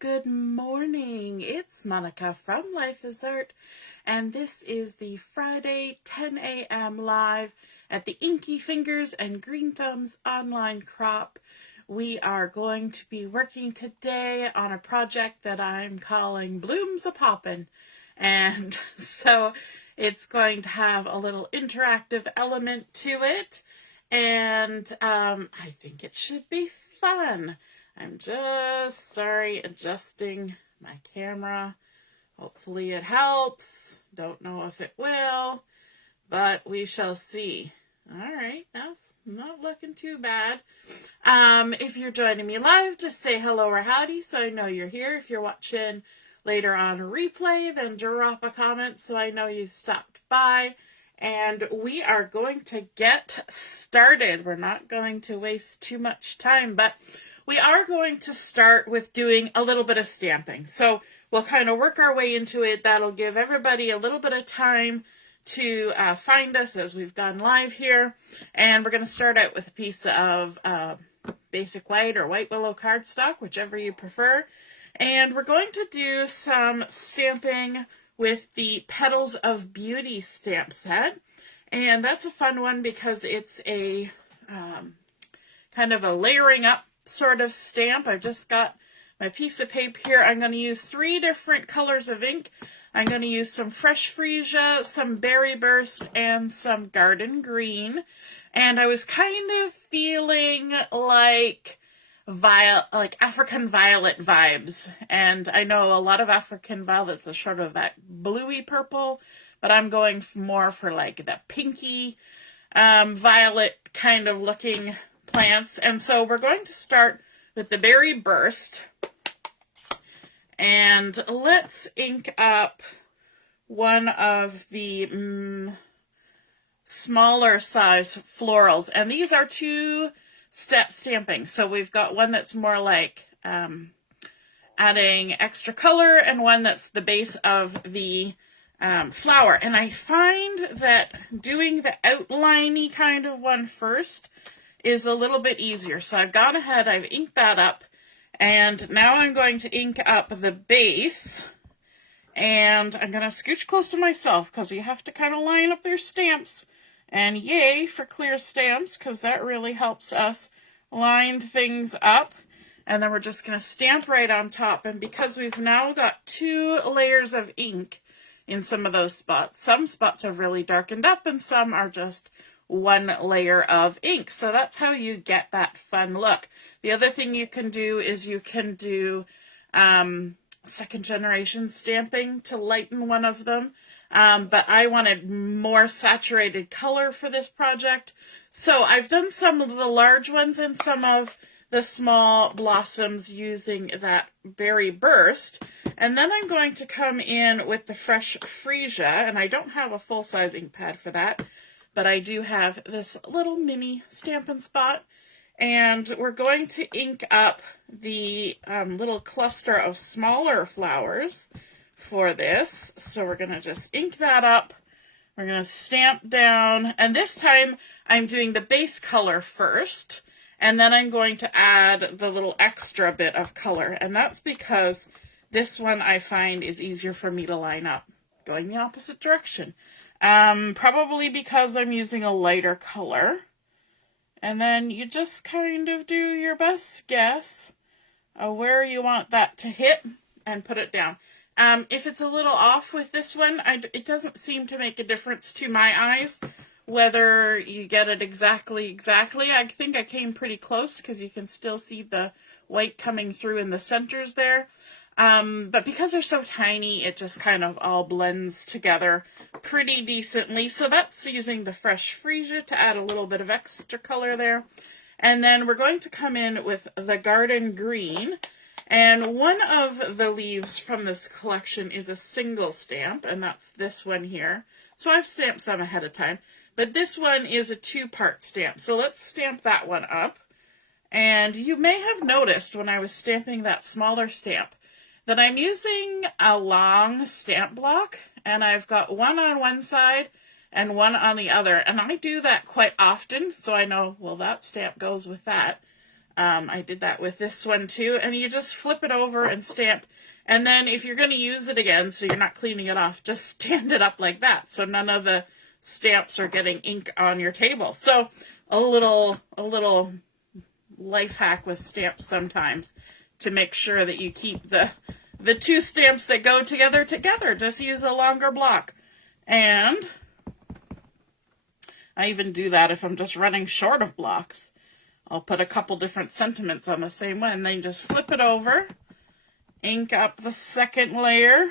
good morning. It's Monica from Life is Art, and this is the Friday 10 a.m. live at the Inky Fingers and Green Thumbs online crop. We are going to be working today on a project that I'm calling Blooms a Poppin', and so it's going to have a little interactive element to it, and I think it should be fun. I'm just adjusting my camera. Hopefully it helps. Don't know if it will, but we shall see. All right, that's not looking too bad. If you're joining me live, just say hello or howdy so I know you're here. If you're watching later on a replay, then drop a comment so I know you stopped by. And we are going to get started. We're not going to waste too much time, but we are going to start with doing a little bit of stamping. So we'll kind of work our way into it. That'll give everybody a little bit of time to find us as we've gone live here. And we're going to start out with a piece of basic white or white willow cardstock, whichever you prefer. And we're going to do some stamping with the Petals of Beauty stamp set. And that's a fun one because it's a kind of a layering up sort of stamp. I've just got my piece of paper here. I'm going to use 3 different colors of ink. I'm going to use some fresh Fresia, some berry burst, and some garden green. And I was kind of feeling like African violet vibes. And I know a lot of African violets are sort of that bluey purple, but I'm going more for like the pinky violet kind of looking plants. And so we're going to start with the berry burst, and let's ink up one of the smaller size florals, and these are 2-step stamping. So we've got one that's more like adding extra color, and one that's the base of the flower. And I find that doing the outliney kind of one first is a little bit easier. So I've gone ahead, I've inked that up, and now I'm going to ink up the base, and I'm going to scooch close to myself because you have to kind of line up their stamps, and yay for clear stamps because that really helps us line things up. And then we're just going to stamp right on top, and because we've now got 2 layers of ink in some of those spots, some spots are really darkened up and some are just 1 layer of ink. So that's how you get that fun look. The other thing you can do is you can do second generation stamping to lighten one of them. But I wanted more saturated color for this project. So I've done some of the large ones and some of the small blossoms using that berry burst. And then I'm going to come in with the fresh Fresia, and I don't have a full-size ink pad for that, but I do have this little mini Stampin' Spot, and we're going to ink up the little cluster of smaller flowers for this. So we're going to just ink that up. We're going to stamp down, and this time I'm doing the base color first, and then I'm going to add the little extra bit of color, and that's because this one I find is easier for me to line up, going the opposite direction. Probably because I'm using a lighter color. And then you just kind of do your best guess of where you want that to hit and put it down. If it's a little off with this one, it doesn't seem to make a difference to my eyes whether you get it exactly. I think I came pretty close because you can still see the white coming through in the centers there. But because they're so tiny, it just kind of all blends together pretty decently. So that's using the fresh Fresia to add a little bit of extra color there. And then we're going to come in with the garden green. And one of the leaves from this collection is a single stamp, and that's this one here. So I've stamped some ahead of time, but this one is a 2-part stamp. So let's stamp that one up. And you may have noticed when I was stamping that smaller stamp that I'm using a long stamp block, and I've got one on one side and one on the other, and I do that quite often, so I know, well, that stamp goes with that. I did that with this one too, and you just flip it over and stamp. And then if you're going to use it again, so you're not cleaning it off, just stand it up like that, so none of the stamps are getting ink on your table. So a little life hack with stamps sometimes, to make sure that you keep the two stamps that go together. Just use a longer block. And I even do that if I'm just running short of blocks. I'll put a couple different sentiments on the same one, and then just flip it over, ink up the second layer,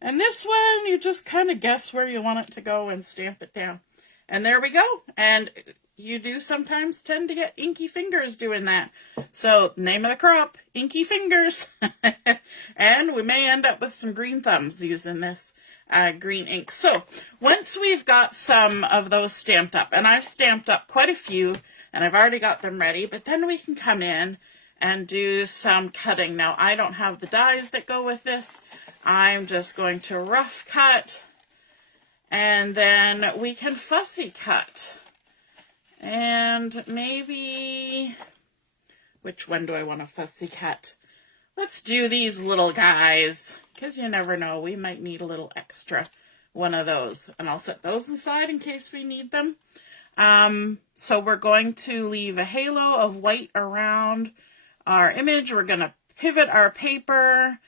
and this one you just kind of guess where you want it to go and stamp it down. And there we go. And you do sometimes tend to get inky fingers doing that. So name of the crop, inky fingers. And we may end up with some green thumbs using this green ink. So once we've got some of those stamped up, and I've stamped up quite a few, and I've already got them ready, but then we can come in and do some cutting. Now, I don't have the dies that go with this. I'm just going to rough cut, and then we can fussy cut. And maybe, which one do I want to fussy cut? Let's do these little guys, because you never know, we might need a little extra one of those. And I'll set those aside in case we need them. So we're going to leave a halo of white around our image. We're going to pivot our paper,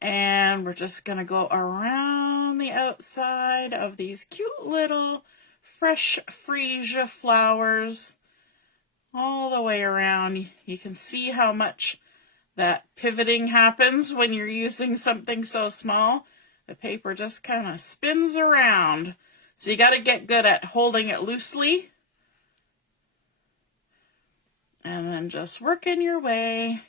and we're just going to go around the outside of these cute little fresh freesia flowers all the way around. You can see how much that pivoting happens when you're using something so small. The paper just kind of spins around. So you got to get good at holding it loosely. And then just working your way.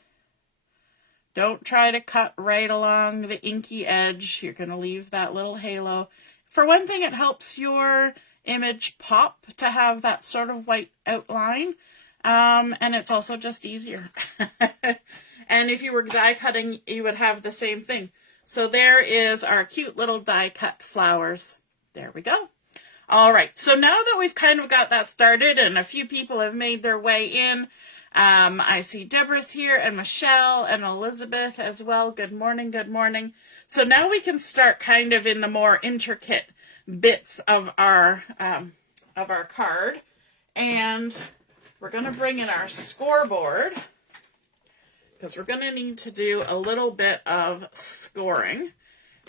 Don't try to cut right along the inky edge. You're going to leave that little halo. For one thing, it helps your image pop to have that sort of white outline. And it's also just easier. And if you were die cutting, you would have the same thing. So there is our cute little die cut flowers. There we go. All right, so now that we've kind of got that started and a few people have made their way in, I see Deborah's here and Michelle and Elizabeth as well. Good morning, good morning. So now we can start kind of in the more intricate bits of our card. And we're going to bring in our scoreboard, because we're going to need to do a little bit of scoring.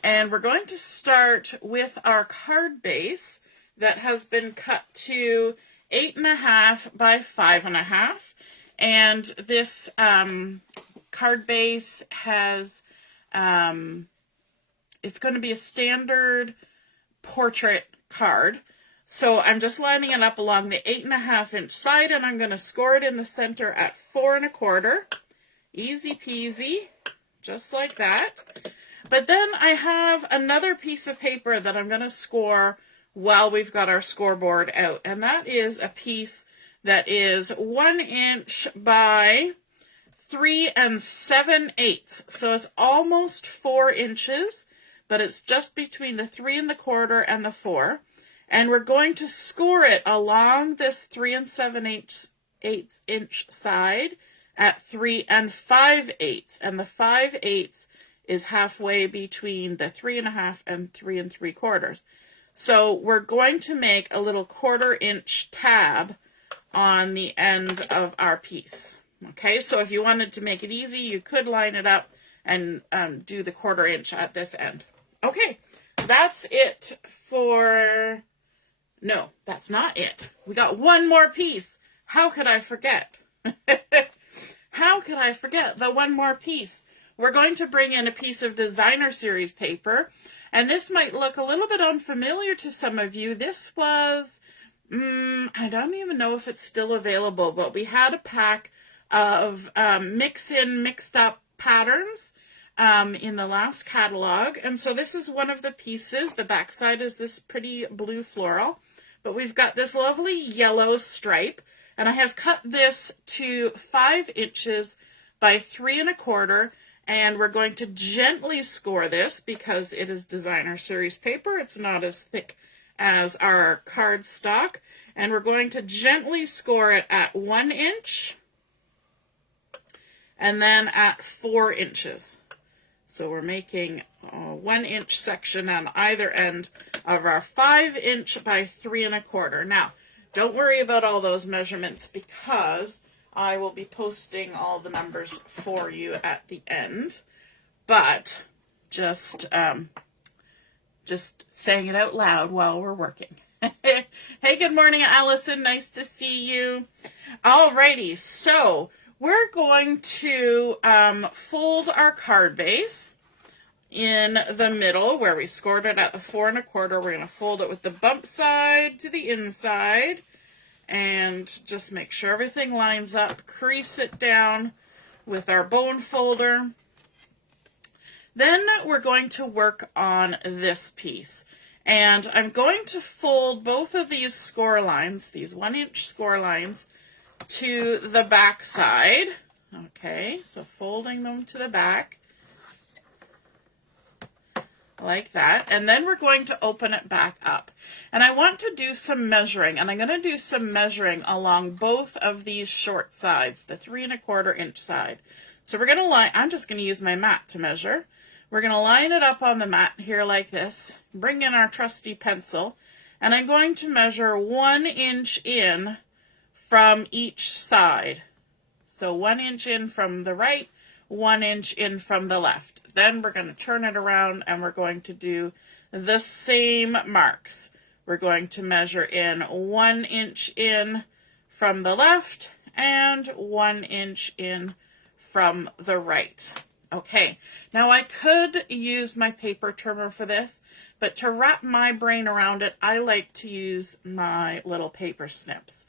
And we're going to start with our card base that has been cut to 8.5 by 5.5. And this card base has, it's going to be a standard portrait card. So I'm just lining it up along the 8.5 inch side, and I'm going to score it in the center at 4 1/4. Easy peasy, just like that. But then I have another piece of paper that I'm going to score while we've got our scoreboard out. And that is a piece that is 1 inch by 3 7/8. So it's almost 4 inches, but it's just between the 3 1/4 and the 4. And we're going to score it along this 3 7/8 inch side at 3 5/8. And the 5/8 is halfway between the 3 1/2 and 3 3/4. So we're going to make a little 1/4 inch tab on the end of our piece. Okay, so if you wanted to make it easy, you could line it up and do the 1/4 inch at this end. Okay, that's it for... No, that's not it. We got one more piece. How could I forget? How could I forget the one more piece? We're going to bring in a piece of designer series paper, and this might look a little bit unfamiliar to some of you. This was, I don't even know if it's still available, but we had a pack of mixed up patterns in the last catalog. And so this is one of the pieces. The backside is this pretty blue floral, but we've got this lovely yellow stripe, and I have cut this to 5 inches by 3 1/4. And we're going to gently score this because it is designer series paper. It's not as thick as our cardstock. And we're going to gently score it at 1 inch and then at 4 inches. So we're making a 1 inch section on either end of our 5 inch by 3 1/4. Now, don't worry about all those measurements because I will be posting all the numbers for you at the end. But just saying it out loud while we're working. Hey, good morning, Allison. Nice to see you. Alrighty, so we're going to fold our card base in the middle where we scored it at the 4 1/4. We're going to fold it with the bump side to the inside and just make sure everything lines up. Crease it down with our bone folder. Then we're going to work on this piece. And I'm going to fold both of these score lines, these 1 inch score lines, to the back side. Okay, so folding them to the back like that. And then we're going to open it back up. And I want to do some measuring, and I'm going to do some measuring along both of these short sides, the 3 1/4 inch side. So we're going to line, I'm just going to use my mat to measure. We're going to line it up on the mat here like this, bring in our trusty pencil, and I'm going to measure 1 inch in from each side. So 1 inch in from the right, 1 inch in from the left. Then we're going to turn it around and we're going to do the same marks. We're going to measure in 1 inch in from the left and 1 inch in from the right. Okay, now I could use my paper trimmer for this, but to wrap my brain around it, I like to use my little paper snips.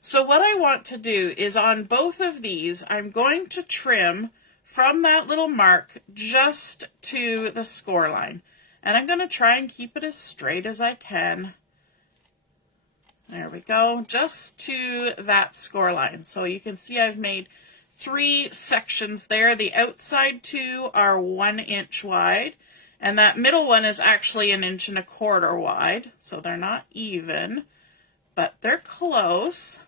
So what I want to do is on both of these, I'm going to trim from that little mark just to the score line. And I'm going to try and keep it as straight as I can. There we go, just to that score line. So you can see I've made 3 sections there. The outside 2 are 1 inch wide, and that middle one is actually 1 1/4 inch wide. So they're not even, but they're close.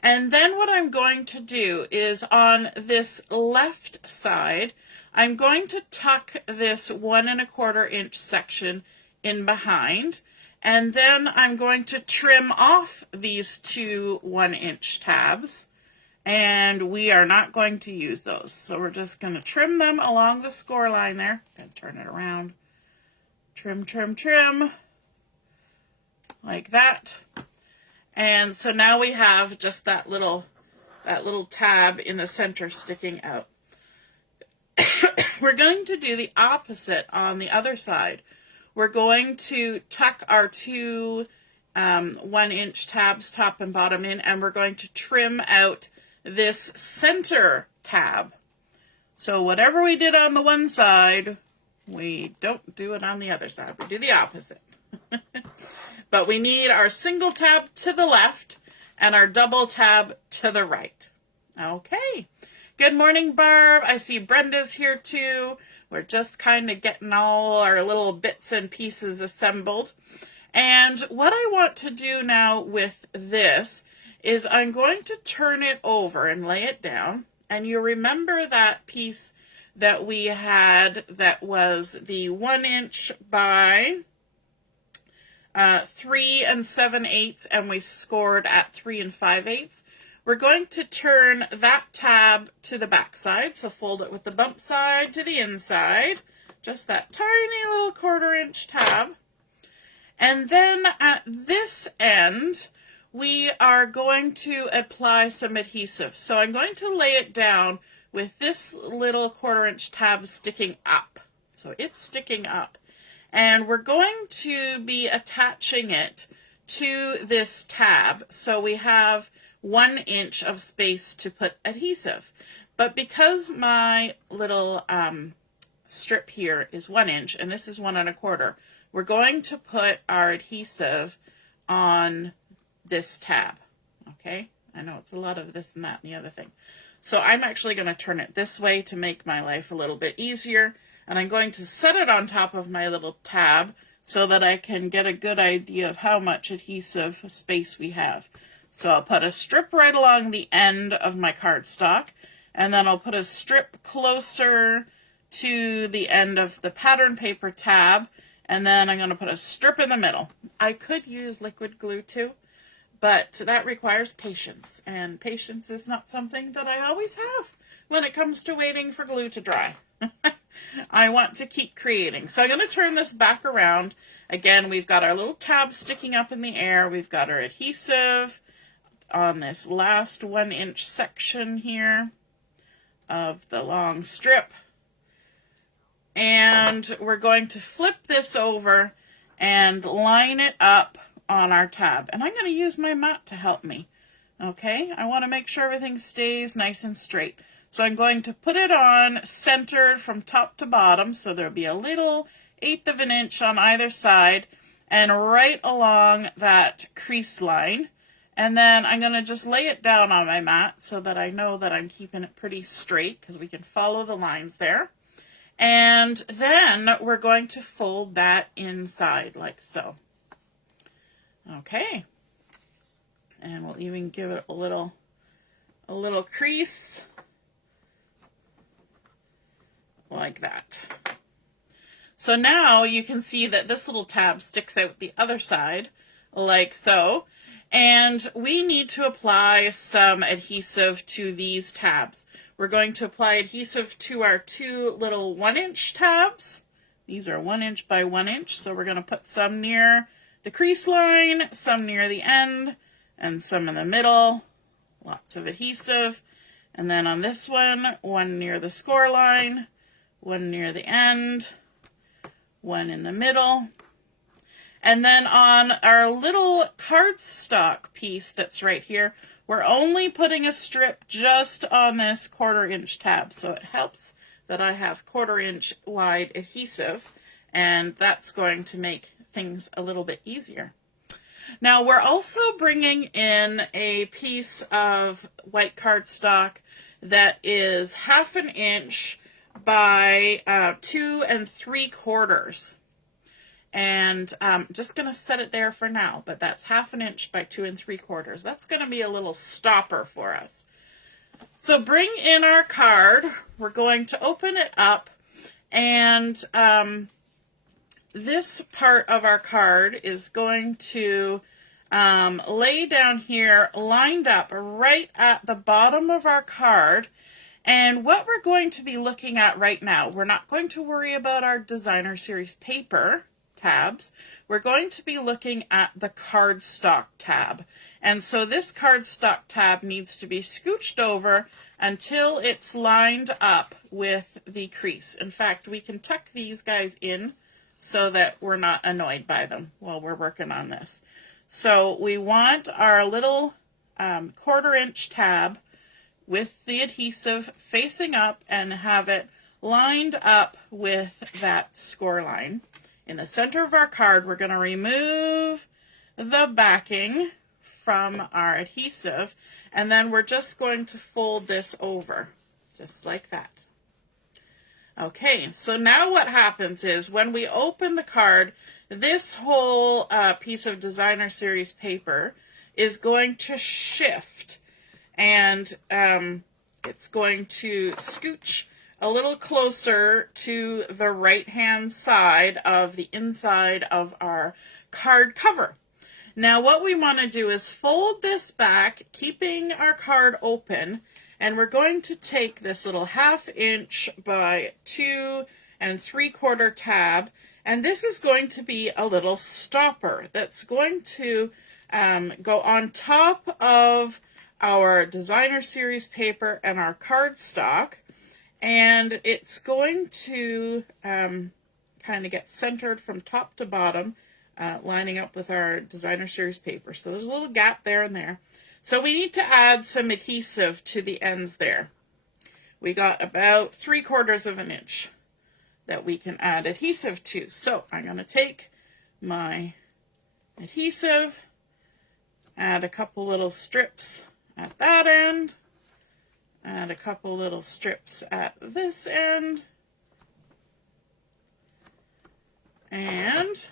And then what I'm going to do is on this left side, I'm going to tuck this 1 1/4 inch section in behind, and then I'm going to trim off these 2 1 inch tabs, and we are not going to use those. So we're just going to trim them along the score line there. And turn it around. Trim, trim, trim. Like that. And so now we have just that little tab in the center sticking out. We're going to do the opposite on the other side. We're going to tuck our 2 1 inch tabs top and bottom in, and we're going to trim out this center tab. So whatever we did on the one side, we don't do it on the other side. We do the opposite. But we need our single tab to the left and our double tab to the right. Okay. Good morning, Barb. I see Brenda's here too. We're just kind of getting all our little bits and pieces assembled. And what I want to do now with this is I'm going to turn it over and lay it down. And you remember that piece that we had that was the 1 inch by 3 7/8, and we scored at 3 5/8. We're going to turn that tab to the back side, so fold it with the bump side to the inside, just that tiny little 1/4 inch tab. And then at this end, we are going to apply some adhesive. So I'm going to lay it down with this little 1/4 inch tab sticking up. So it's sticking up. And we're going to be attaching it to this tab. So we have 1 inch of space to put adhesive. But because my little strip here is 1 inch and this is 1 1/4, we're going to put our adhesive on this tab. Okay, I know it's a lot of this and that and the other thing. So I'm actually going to turn it this way to make my life a little bit easier, and I'm going to set it on top of my little tab so that I can get a good idea of how much adhesive space we have. So I'll put a strip right along the end of my cardstock, and then I'll put a strip closer to the end of the pattern paper tab, and then I'm going to put a strip in the middle. I could use liquid glue too, but that requires patience, and patience is not something that I always have when it comes to waiting for glue to dry. I want to keep creating. So I'm going to turn this back around. Again, we've got our little tab sticking up in the air. We've got our adhesive on this last 1-inch section here of the long strip. And we're going to flip this over and line it up on our tab. And I'm going to use my mat to help me. Okay, I want to make sure everything stays nice and straight. So I'm going to put it on centered from top to bottom, so there'll be a little 1/8 of an inch on either side, and right along that crease line. And then I'm going to just lay it down on my mat so that I know that I'm keeping it pretty straight, because we can follow the lines there. And then we're going to fold that inside like so. Okay. And we'll even give it a little crease like that. So now you can see that this little tab sticks out the other side like so. And we need to apply some adhesive to these tabs. We're going to apply adhesive to our 2 little 1-inch tabs. These are 1 inch by 1 inch. So we're going to put some near the crease line, some near the end, and some in the middle. Lots of adhesive. And then on this one near the score line, one near the end, one in the middle. And then on our little cardstock piece that's right here, we're only putting a strip just on this 1/4 inch tab. So it helps that I have 1/4 inch wide adhesive, and that's going to make things a little bit easier. Now we're also bringing in a piece of white cardstock that is 1/2 inch by 2 3/4. And I'm just going to set it there for now, but that's 1/2 inch by 2 3/4. That's going to be a little stopper for us. So bring in our card. We're going to open it up, and this part of our card is going to lay down here, lined up right at the bottom of our card. And what we're going to be looking at right now, we're not going to worry about our designer series paper tabs. We're going to be looking at the cardstock tab. And so this cardstock tab needs to be scooched over until it's lined up with the crease. In fact, we can tuck these guys in so that we're not annoyed by them while we're working on this. So we want our little 1/4 inch tab with the adhesive facing up and have it lined up with that score line. In the center of our card, we're going to remove the backing from our adhesive, and then we're just going to fold this over, just like that. Okay, so now what happens is when we open the card, this whole piece of designer series paper is going to shift, and it's going to scooch a little closer to the right-hand side of the inside of our card cover. Now what we want to do is fold this back, keeping our card open, and we're going to take this little 1/2 inch by 2 3/4 tab, and this is going to be a little stopper that's going to go on top of our designer series paper and our cardstock, and it's going to kind of get centered from top to bottom, lining up with our designer series paper. So there's a little gap there and there. So we need to add some adhesive to the ends there. We got about 3/4 of an inch that we can add adhesive to. So I'm going to take my adhesive, add a couple little strips at that end, add a couple little strips at this end, and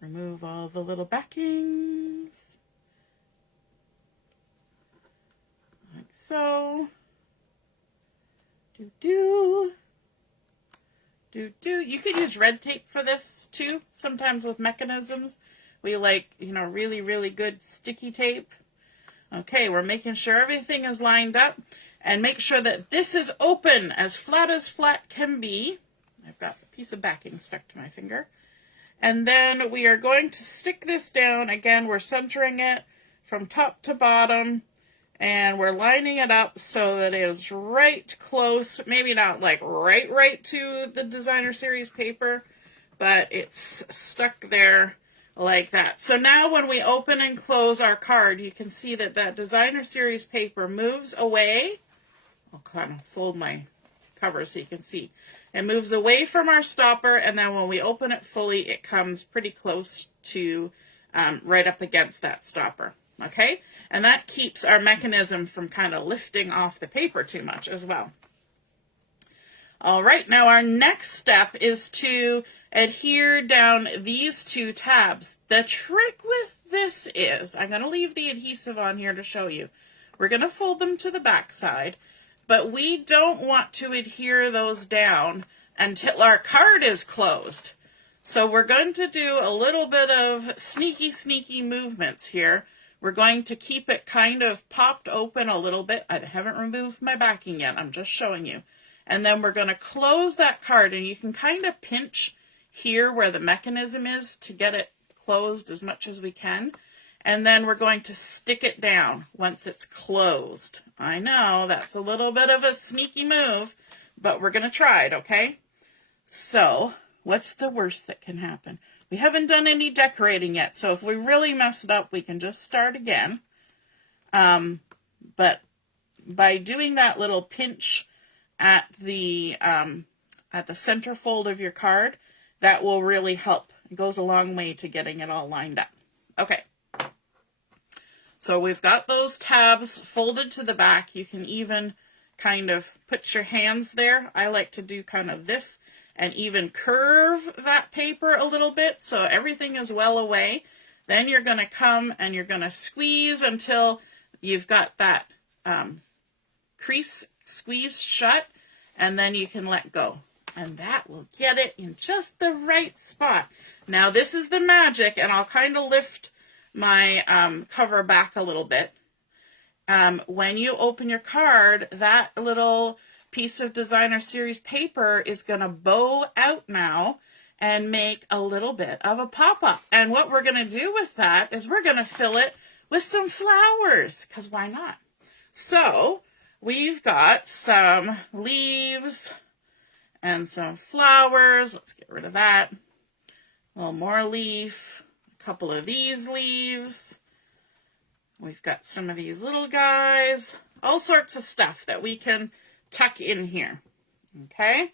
remove all the little backings, like so. Do. You could use red tape for this too. Sometimes with mechanisms, we like, you know, really, really good sticky tape. Okay, we're making sure everything is lined up, and make sure that this is open as flat can be. I've got a piece of backing stuck to my finger. And then we are going to stick this down. Again, we're centering it from top to bottom, and we're lining it up so that it is right close, maybe not like right to the designer series paper, but it's stuck there like that. So now when we open and close our card, you can see that that designer series paper moves away. I'll kind of fold my cover so you can see. It moves away from our stopper, and then when we open it fully, it comes pretty close to right up against that stopper. Okay, and that keeps our mechanism from kind of lifting off the paper too much as well. All right, now our next step is to adhere down these two tabs. The trick with this is, I'm going to leave the adhesive on here to show you. We're going to fold them to the back side, but we don't want to adhere those down until our card is closed. So we're going to do a little bit of sneaky movements here. We're going to keep it kind of popped open a little bit. I haven't removed my backing yet. I'm just showing you. And then we're going to close that card, and you can kind of pinch here where the mechanism is to get it closed as much as we can. And then we're going to stick it down once it's closed. I know that's a little bit of a sneaky move, but we're going to try it, okay? So what's the worst that can happen? We haven't done any decorating yet, so if we really mess it up, we can just start again. But by doing that little pinch at the center fold of your card, that will really help. It goes a long way to getting it all lined up. Okay. So we've got those tabs folded to the back. You can even kind of put your hands there. I like to do kind of this and even curve that paper a little bit so everything is well away. Then you're going to come and you're going to squeeze until you've got that crease squeezed shut, and then you can let go. And that will get it in just the right spot. Now this is the magic, and I'll kind of lift my cover back a little bit. When you open your card, that little piece of designer series paper is going to bow out now and make a little bit of a pop-up. And what we're going to do with that is we're going to fill it with some flowers, because why not? So we've got some leaves and some flowers. Let's get rid of that. A little more leaf, a couple of these leaves. We've got some of these little guys, all sorts of stuff that we can tuck in here. Okay,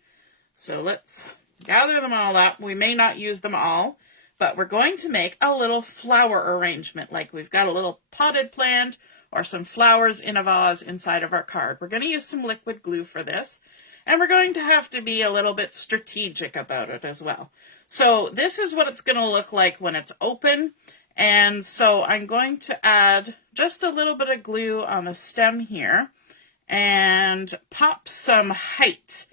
so let's gather them all up. We may not use them all, but we're going to make a little flower arrangement, like we've got a little potted plant or some flowers in a vase inside of our card. We're going to use some liquid glue for this, and we're going to have to be a little bit strategic about it as well. So this is what it's going to look like when it's open. And so I'm going to add just a little bit of glue on the stem here and pop some height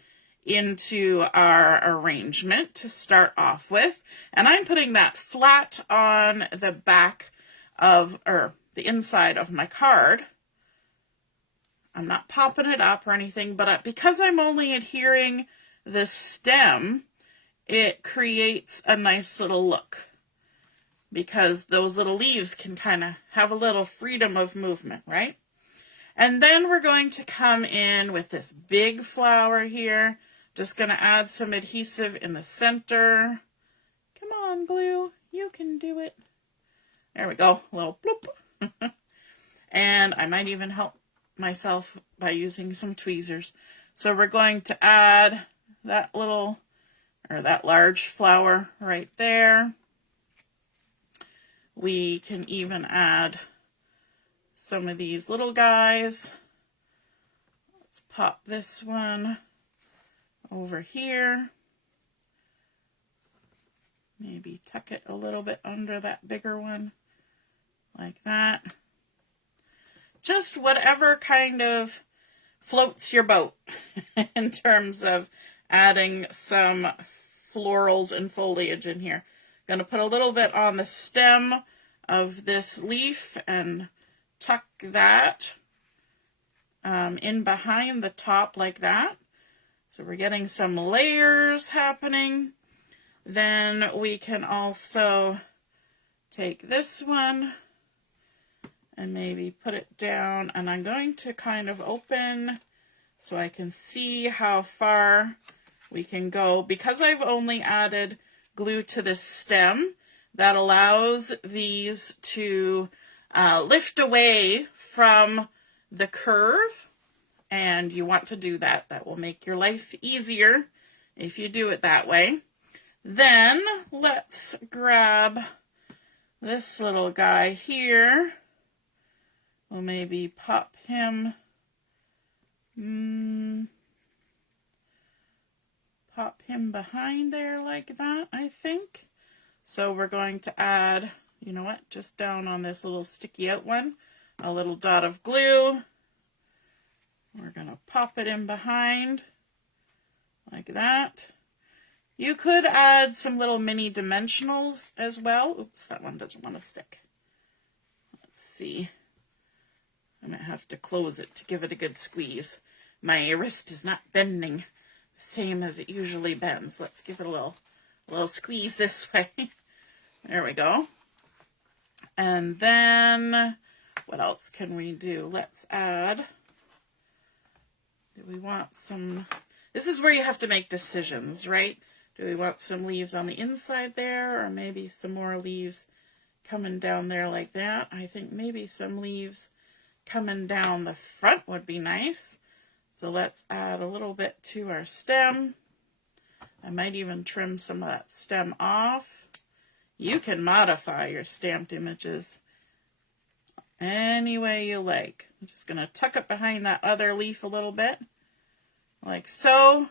into our arrangement to start off with. And I'm putting that flat on the back of, or the inside of my card. I'm not popping it up or anything, but because I'm only adhering the stem, it creates a nice little look, because those little leaves can kind of have a little freedom of movement, right? And then we're going to come in with this big flower here. Just going to add some adhesive in the center. Come on, glue. You can do it. There we go. A little bloop. And I might even help myself by using some tweezers. So we're going to add that little, or that large flower right there. We can even add some of these little guys. Let's pop this one over here. Maybe tuck it a little bit under that bigger one, like that. Just whatever kind of floats your boat. in terms of adding some florals and foliage in here. Going to put a little bit on the stem of this leaf and tuck that in behind the top like that. So we're getting some layers happening. Then we can also take this one and maybe put it down, and I'm going to kind of open so I can see how far we can go. Because I've only added glue to this stem, that allows these to lift away from the curve, and you want to do that. That will make your life easier if you do it that way. Then let's grab this little guy here. We'll maybe pop him, pop him behind there like that, I think. So we're going to add, you know what, just down on this little sticky out one, a little dot of glue. We're going to pop it in behind like that. You could add some little mini dimensionals as well. Oops, that one doesn't want to stick. Let's see. I might have to close it to give it a good squeeze. My wrist is not bending the same as it usually bends. Let's give it a little squeeze this way. There we go. And then what else can we do? Let's add, do we want some, this is where you have to make decisions, right? Do we want some leaves on the inside there, or maybe some more leaves coming down there like that? I think maybe some leaves coming down the front would be nice. So let's add a little bit to our stem. I might even trim some of that stem off. You can modify your stamped images any way you like. I'm just going to tuck it behind that other leaf a little bit, like so.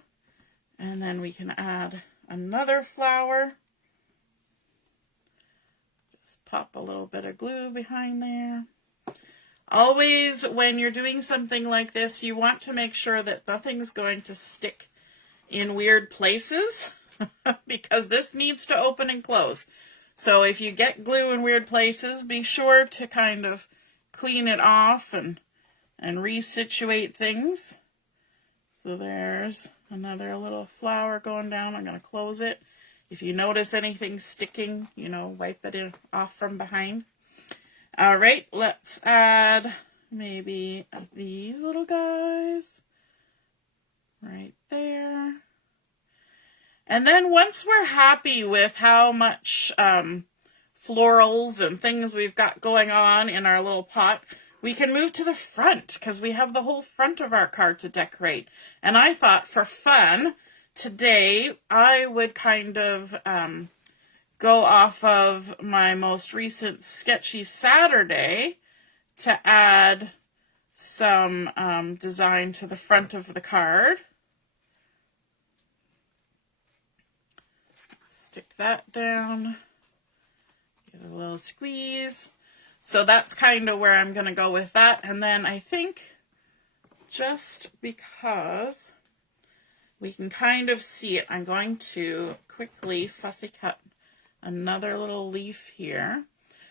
And then we can add another flower. Just pop a little bit of glue behind there. Always, when you're doing something like this, you want to make sure that nothing's going to stick in weird places because this needs to open and close. So if you get glue in weird places, be sure to kind of clean it off and resituate things. So there's another little flower going down. I'm going to close it. If you notice anything sticking, you know, wipe it off from behind. All right, let's add maybe these little guys right there. And then once we're happy with how much florals and things we've got going on in our little pot, we can move to the front because we have the whole front of our card to decorate. And I thought for fun today, I would kind of go off of my most recent Sketchy Saturday to add some design to the front of the card. Stick that down, give it a little squeeze. So that's kind of where I'm going to go with that. And then I think just because we can kind of see it, I'm going to quickly fussy cut another little leaf here,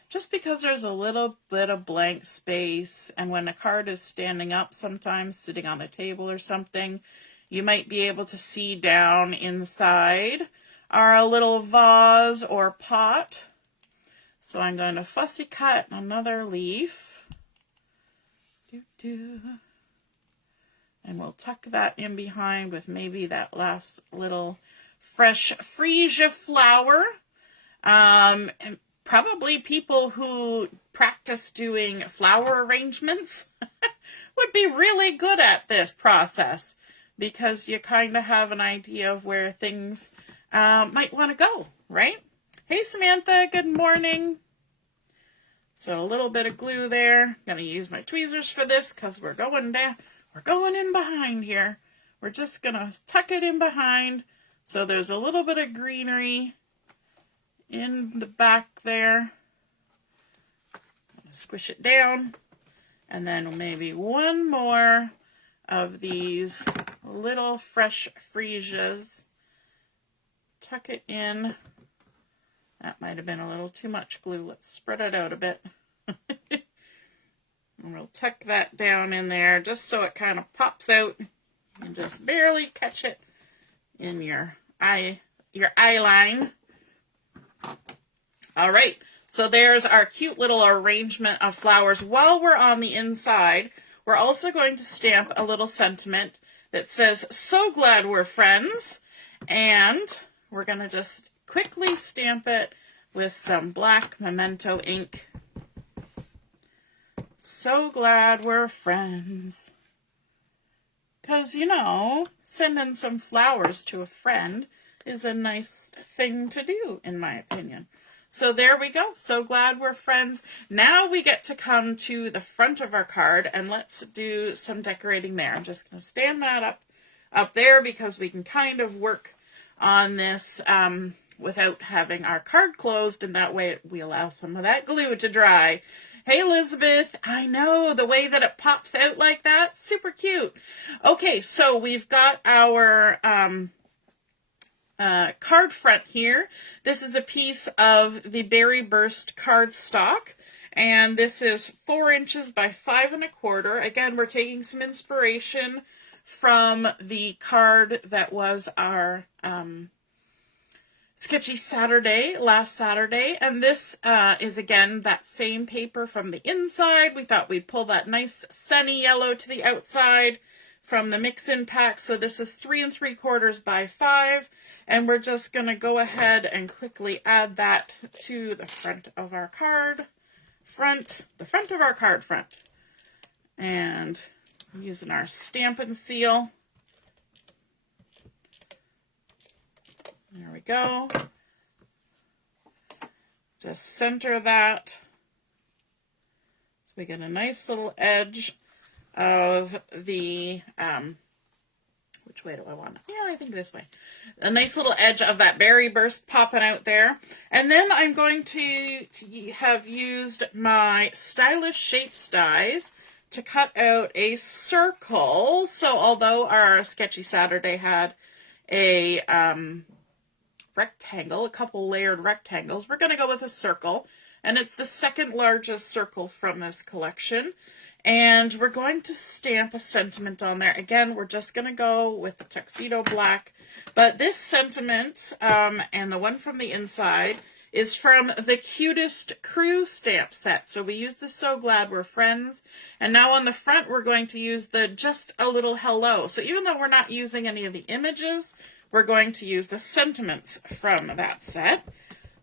just because there's a little bit of blank space, and when a card is standing up, sometimes sitting on a table or something, you might be able to see down inside our little vase or pot. So I'm going to fussy cut another leaf. And we'll tuck that in behind with maybe that last little fresh freesia flower. And probably people who practice doing flower arrangements would be really good at this process because you kind of have an idea of where things might want to go, right? Hey, Samantha, good morning. So a little bit of glue there. I'm going to use my tweezers for this because we're going down. We're going in behind here. We're just going to tuck it in behind so there's a little bit of greenery in the back there. Squish it down. And then maybe one more of these little fresh Fresias. Tuck it in. That might have been a little too much glue. Let's spread it out a bit. And we'll tuck that down in there just so it kind of pops out and just barely catch it in your eye line. All right, so there's our cute little arrangement of flowers. While we're on the inside, we're also going to stamp a little sentiment that says, "So glad we're friends." And we're going to just quickly stamp it with some black Memento ink. So glad we're friends. Because, you know, sending some flowers to a friend is a nice thing to do, in my opinion. So there we go. So glad we're friends. Now we get to come to the front of our card, and let's do some decorating there. I'm just going to stand that up there because we can kind of work on this without having our card closed, and that way we allow some of that glue to dry. Hey, Elizabeth, I know, the way that it pops out like that, super cute. Okay, so we've got our card front here. This is a piece of the Berry Burst cardstock, and this is 4 inches by 5 1/4. Again, we're taking some inspiration from the card that was our Sketchy Saturday, last Saturday, and this is again that same paper from the inside. We thought we'd pull that nice sunny yellow to the outside from the mix-in pack. So this is 3 3/4 by 5, and we're just going to go ahead and quickly add that to the front of our card front, and using our Stampin Seal. There we go. Just center that. So we get a nice little edge of the, which way do I want it? Yeah, I think this way. A nice little edge of that Berry Burst popping out there. And then I'm going to have used my Stylish Shapes dies to cut out a circle. So although our Sketchy Saturday had a rectangle, a couple layered rectangles, we're going to go with a circle, and it's the second largest circle from this collection, and we're going to stamp a sentiment on there. Again, we're just going to go with the Tuxedo black, but this sentiment and the one from the inside is from the Cutest Crew stamp set. So we used the So Glad We're Friends, and now on the front we're going to use the Just a Little Hello. So even though we're not using any of the images, we're going to use the sentiments from that set.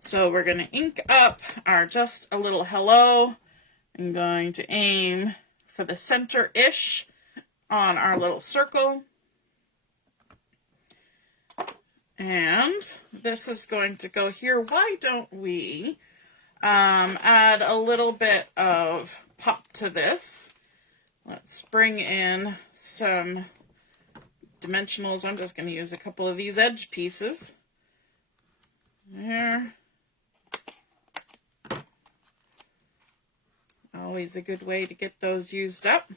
So we're going to ink up our Just a Little Hello. I'm going to aim for the center-ish on our little circle. And this is going to go here. Why don't we add a little bit of pop to this? Let's bring in some dimensionals. I'm just going to use a couple of these edge pieces. There. Always a good way to get those used up.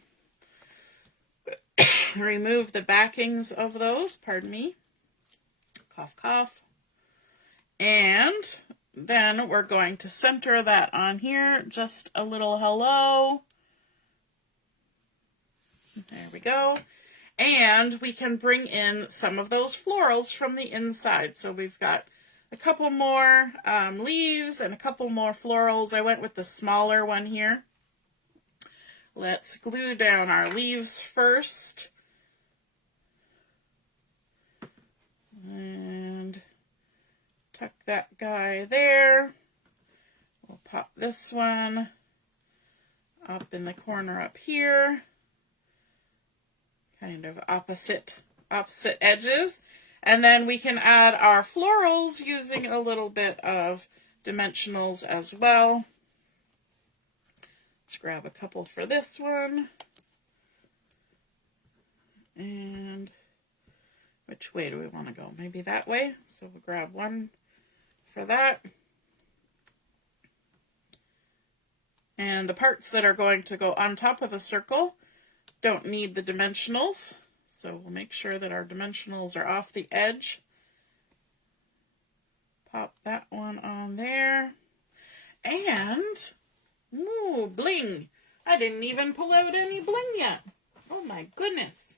Remove the backings of those, pardon me. Cough, cough. And then we're going to center that on here. Just a little hello. There we go. And we can bring in some of those florals from the inside. So we've got a couple more leaves and a couple more florals. I went with the smaller one here. Let's glue down our leaves first. And tuck that guy there. We'll pop this one up in the corner up here. Kind of opposite edges. And then we can add our florals using a little bit of dimensionals as well. Let's grab a couple for this one. And which way do we want to go? Maybe that way. So we'll grab one for that. And the parts that are going to go on top of the circle, don't need the dimensionals. So we'll make sure that our dimensionals are off the edge. Pop that one on there. And, ooh, bling. I didn't even pull out any bling yet. Oh my goodness.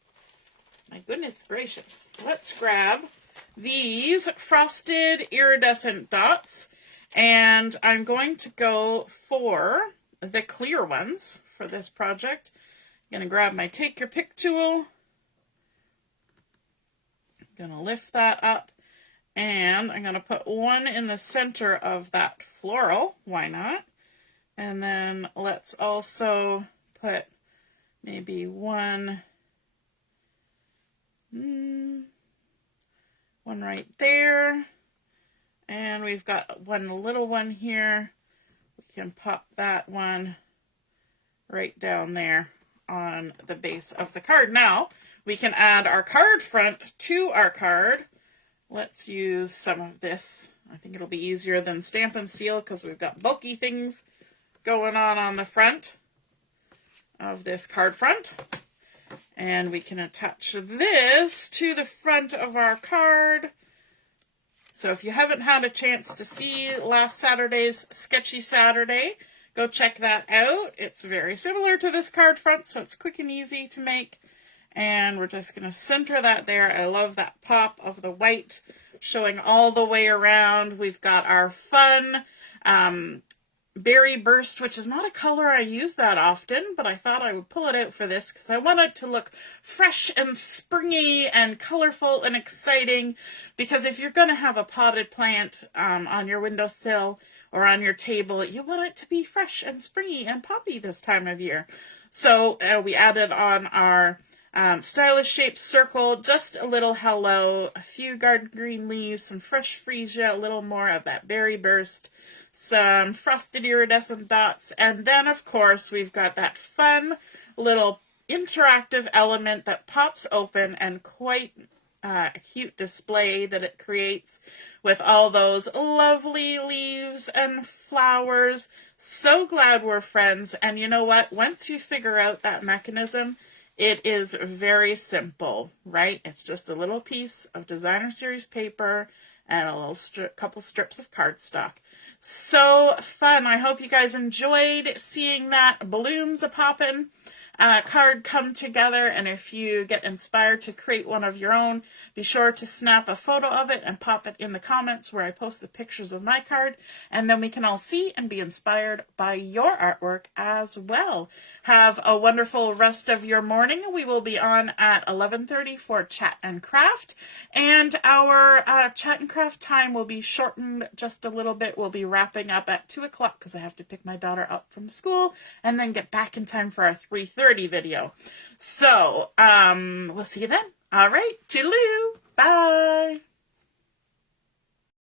My goodness gracious. Let's grab these frosted iridescent dots. And I'm going to go for the clear ones for this project. I'm going to grab my Take Your Pick tool. I'm going to lift that up. And I'm going to put one in the center of that floral. Why not? And then let's also put maybe one right there. And we've got one little one here. We can pop that one right down there on the base of the card. Now, we can add our card front to our card. Let's use some of this. I think it'll be easier than Stampin Seal because we've got bulky things going on the front of this card front. And we can attach this to the front of our card. So if you haven't had a chance to see last Saturday's Sketchy Saturday, go check that out. It's very similar to this card front, so it's quick and easy to make. And we're just going to center that there. I love that pop of the white showing all the way around. We've got our fun Berry Burst, which is not a color I use that often, but I thought I would pull it out for this because I want it to look fresh and springy and colorful and exciting. Because if you're going to have a potted plant on your windowsill or on your table, you want it to be fresh and springy and poppy this time of year. So we added on our stylish shaped circle, just a little hello, a few garden green leaves, some fresh freesia, a little more of that berry burst, some frosted iridescent dots, and then of course we've got that fun little interactive element that pops open and quite a cute display that it creates with all those lovely leaves and flowers. So glad we're friends, and you know what? Once you figure out that mechanism, it is very simple, right? It's just a little piece of designer series paper and a little couple strips of cardstock. So fun. I hope you guys enjoyed seeing that Balloons a Poppin' card come together. And if you get inspired to create one of your own, be sure to snap a photo of it and pop it in the comments where I post the pictures of my card. And then we can all see and be inspired by your artwork as well. Have a wonderful rest of your morning. We will be on at 11:30 for Chat and Craft. And our Chat and Craft time will be shortened just a little bit. We'll be wrapping up at 2 o'clock because I have to pick my daughter up from school and then get back in time for our 3:30 video. So, we'll see you then. All right, toodaloo. Bye.